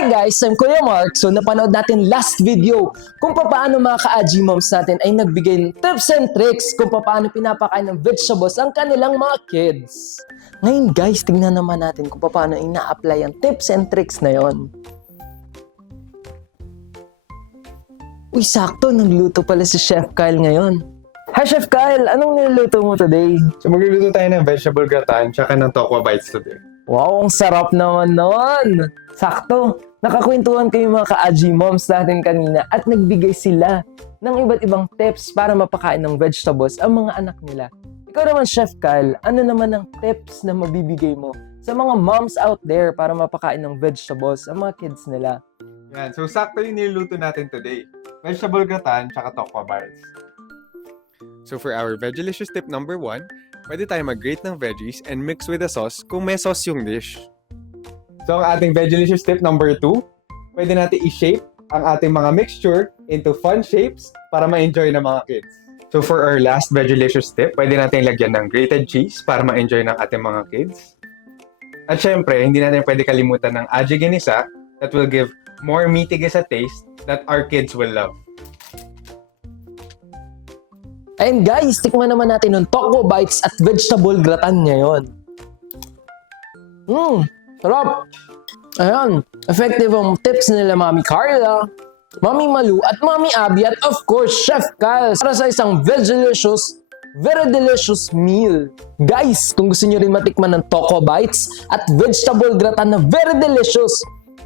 Hi guys, I'm Kuya Mark. So napanood natin last video kung paano mga ka-AG moms natin ay nagbigay ng tips and tricks kung paano pinapakain ng vegetables ang kanilang mga kids. Ngayon guys, tingnan naman natin kung paano ina-apply ang tips and tricks na yon. Uy, sakto, nagluto pala si Chef Kyle ngayon. Hi Chef Kyle, anong niluluto mo today? So magluluto tayo ng vegetable gratin tsaka ng tokwa bites today. Wow, ang sarap naman nun! Sakto, nakakwentuhan kayo mga ka-AG moms natin kanina at nagbigay sila ng iba't ibang tips para mapakain ng vegetables ang mga anak nila. Ikaw naman, Chef Kyle, ano naman ang tips na mabibigay mo sa mga moms out there para mapakain ng vegetables ang mga kids nila? Yan, so sakto yung niluluto natin today. Vegetable gratin tsaka tokwa bites. So for our Vegelicious tip number 1, pwede tayo mag-grate ng veggies and mix with the sauce kung may sauce yung dish. So ang ating Vegelicious tip number 2, pwede natin i-shape ang ating mga mixture into fun shapes para ma-enjoy ng mga kids. So for our last Vegelicious tip, pwede natin lagyan ng grated cheese para ma-enjoy ng ating mga kids. At syempre, hindi natin pwede kalimutan ng aji ginisa that will give more meaty gisa taste that our kids will love. Ayun guys, tikman naman natin yung tokwa bites at vegetable gratin ngayon. Sarap! Ayan, effective ang tips nila Mami Carla, Mami Malu at Mami Abby at of course Chef Kyle para sa isang very delicious meal. Guys, kung gusto nyo rin matikman ng tokwa bites at vegetable gratin na very delicious,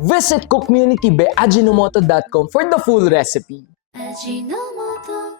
visit cookmunitybyajinomoto.com for the full recipe. Ajinomoto.